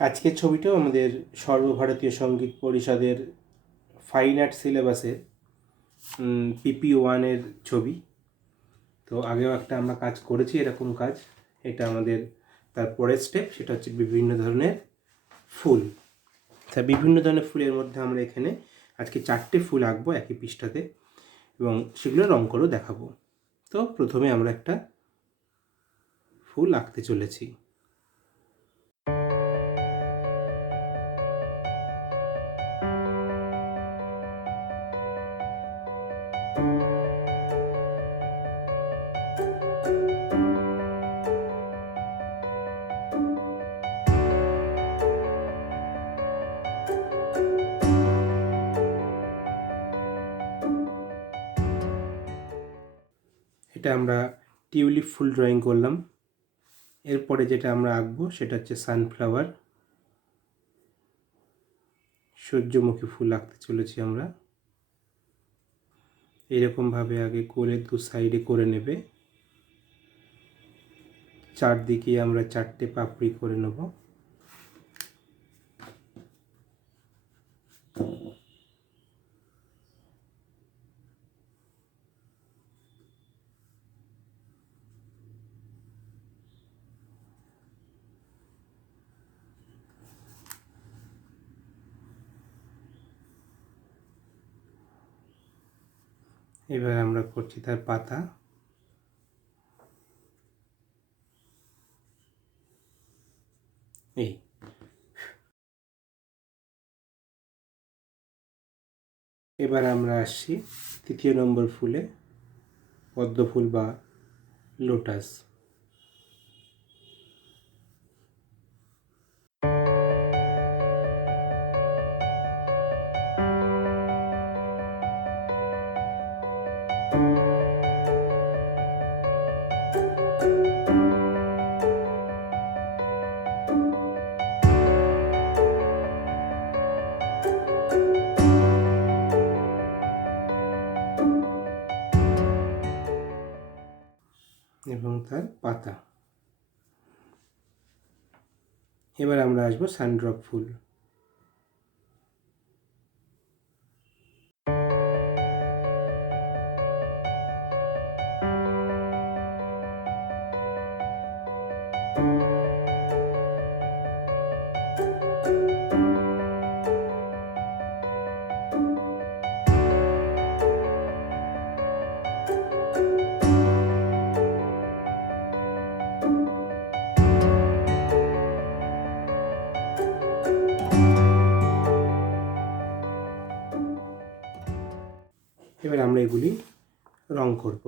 আজকের ছবিটাও আমাদের সর্বভারতীয় সঙ্গীত পরিষদের ফাইন আর্ট সিলেবাসে PP1-এর ছবি। তো আগেও একটা আমরা কাজ করেছি এরকম কাজ। এটা আমাদের তারপরের স্টেপ, সেটা হচ্ছে বিভিন্ন ধরনের ফুল। তা বিভিন্ন ধরনের ফুলের মধ্যে আমরা এখানে আজকে 4টে ফুল আঁকবো একই পৃষ্ঠাতে এবং সেগুলো রং করেও দেখাবো। তো প্রথমে আমরা একটা ফুল আঁকতে চলেছি। এটা আমরা টিউলিপ ফুল ড্রয়িং করলাম। এরপরে যেটা আমরা আঁকবো সেটা হচ্ছে সানফ্লাওয়ার, সূর্যমুখী ফুল আঁকতে চলেছি আমরা। এরকমভাবে আগে কোলের দু সাইডে করে নেবে, চারদিকে আমরা 4টে পাপড়ি করে নেব। এবার আমরা করছি তার পাতা। এই এবার আমরা আসছি 3য় নম্বর ফুলে, পদ্ম ফুল বা লোটাস। এবং তার পাতা। এবার আমরা আসবো সানড্রপ ফুল। এবার আমরা এগুলি রং করব।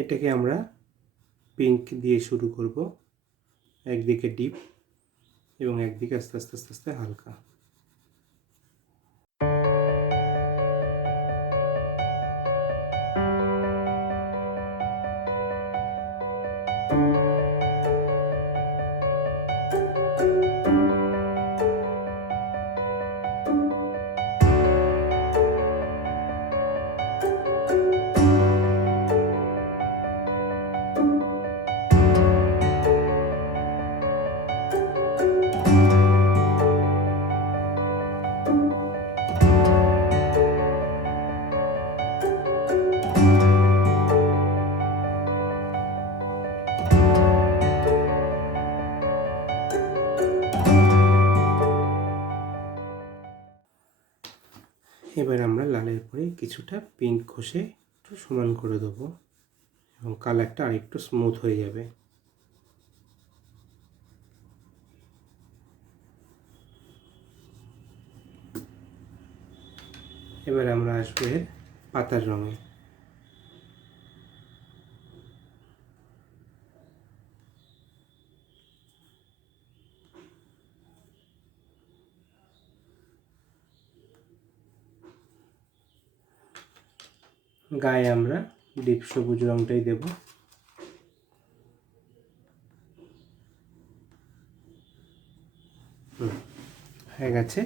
এটাকে আমরা পিঙ্ক দিয়ে শুরু করব, একদিকে ডিপ এবং একদিকে আস্তে আস্তে আস্তে আস্তে হালকা। এবার আমরা লালের পরে কিছুটা পিঙ্ক ঘষে একটু সমান করে দেবো এবং কালারটা আরেকটু স্মুথ হয়ে যাবে। এবার আমরা আসবো এর পাতার রঙে। গায়ে আমরা ডিপ সবুজ রঙটাই দেব। হয়ে গেছে।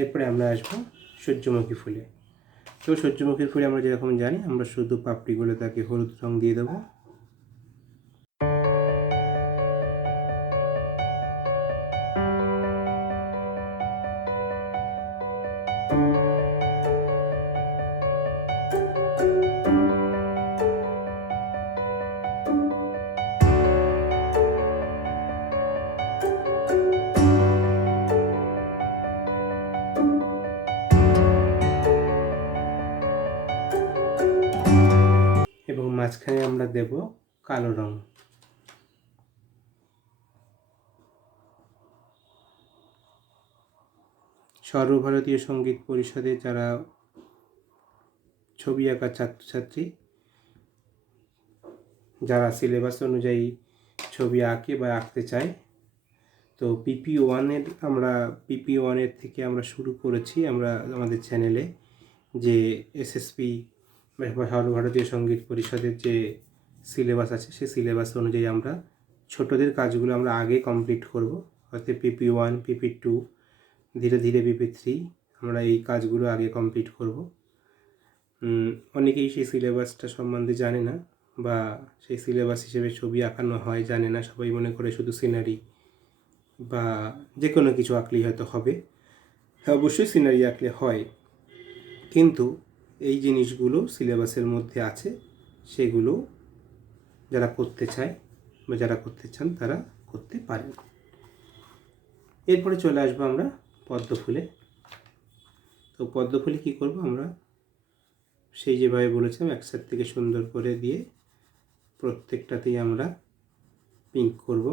এরপরে আমরা আসবো সূর্যমুখী ফুলে। তো সূর্যমুখী ফুলে আমরা যেরকম জানি, আমরা শুধু পাপড়িগুলো তাকে হলুদ রং দিয়ে দেবো। মাঝখানে আমরা দেব কালো রং। সর্বভারতীয় সঙ্গীত পরিষদে যারা ছবি আঁকা ছাত্রছাত্রী, যারা সিলেবাস অনুযায়ী ছবি আঁকে বা আঁকতে চায়, তো পিপি ওয়ানের থেকে আমরা শুরু করেছি আমরা আমাদের চ্যানেলে যে এসএসপি বা সর্বভারতীয় সঙ্গীত পরিষদের যে সিলেবাস আছে সেই সিলেবাস অনুযায়ী আমরা ছোটদের কাজগুলো আমরা আগে কমপ্লিট করব। হয়তো PP1, PP2, ধীরে ধীরে PP3 আমরা এই কাজগুলো আগে কমপ্লিট করব। অনেকেই সেই সিলেবাসটা সম্বন্ধে জানে না, বা সেই সিলেবাস হিসেবে ছবি আঁকানো হয় জানে না। সবাই মনে করে শুধু সিনারি বা যে কোনো কিছু আঁকলেই হয়তো হবে। হ্যাঁ, অবশ্যই সিনারি আঁকলে হয়, কিন্তু এই জিনিসগুলো সিলেবাসের মধ্যে আছে, সেগুলো যারা করতে চায় বা যারা করতে চান তারা করতে পারেন। এরপরে চলে আসবো আমরা পদ্ম ফুলে। তো পদ্ম ফুলে কী করবো আমরা, সেই যেভাবে বলেছিলাম এক সাইড থেকে সুন্দর করে দিয়ে প্রত্যেকটাতেই আমরা পিঙ্ক করব।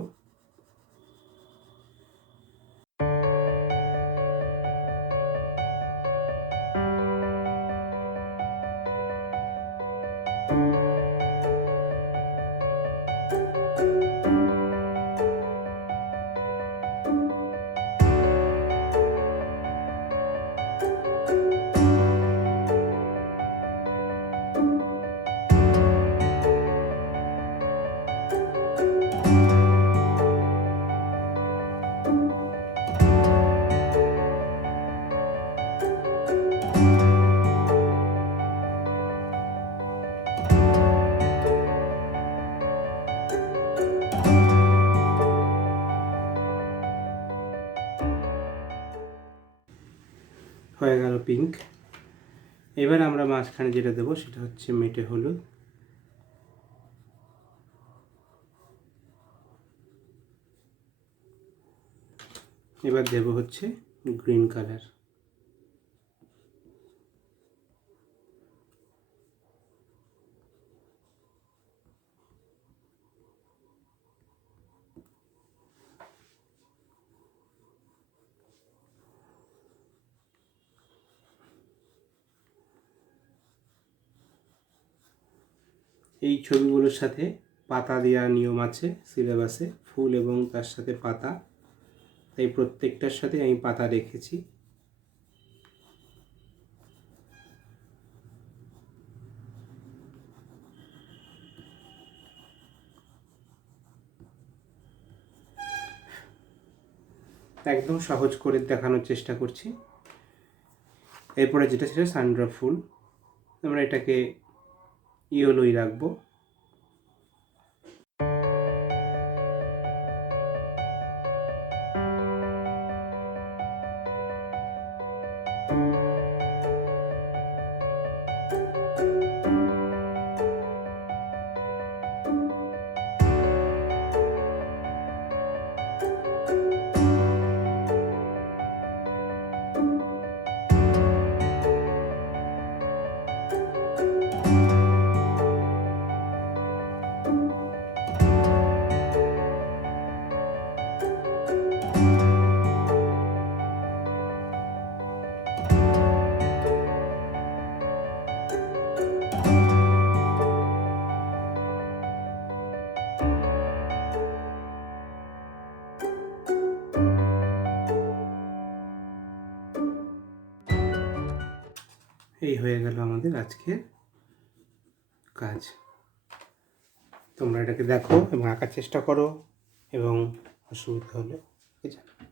হয়ে গেল পিঙ্ক। এবার আমরা মাঝখানে যেটা দেবো সেটা হচ্ছে মেটে হলুদ। এবার দেব হচ্ছে গ্রিন কালার। এই ছবিগুলোর সাথে পাতা দেওয়ার নিয়ম আছে সিলেবাসে, ফুল এবং তার সাথে পাতা, তাই প্রত্যেকটার সাথে আমি পাতা রেখেছি। একদম সহজ করে দেখানোর চেষ্টা করছি। এরপরে যেটা সেটা সানড্রপ ফুল, আমরা এটাকে ইয়েলোই রাখবো। এই হয়ে গেল আমাদের আজকের কাজ। তোমরা এটাকে দেখো এবং আঁকার চেষ্টা করো, এবং অসুবিধা হলে জানাও।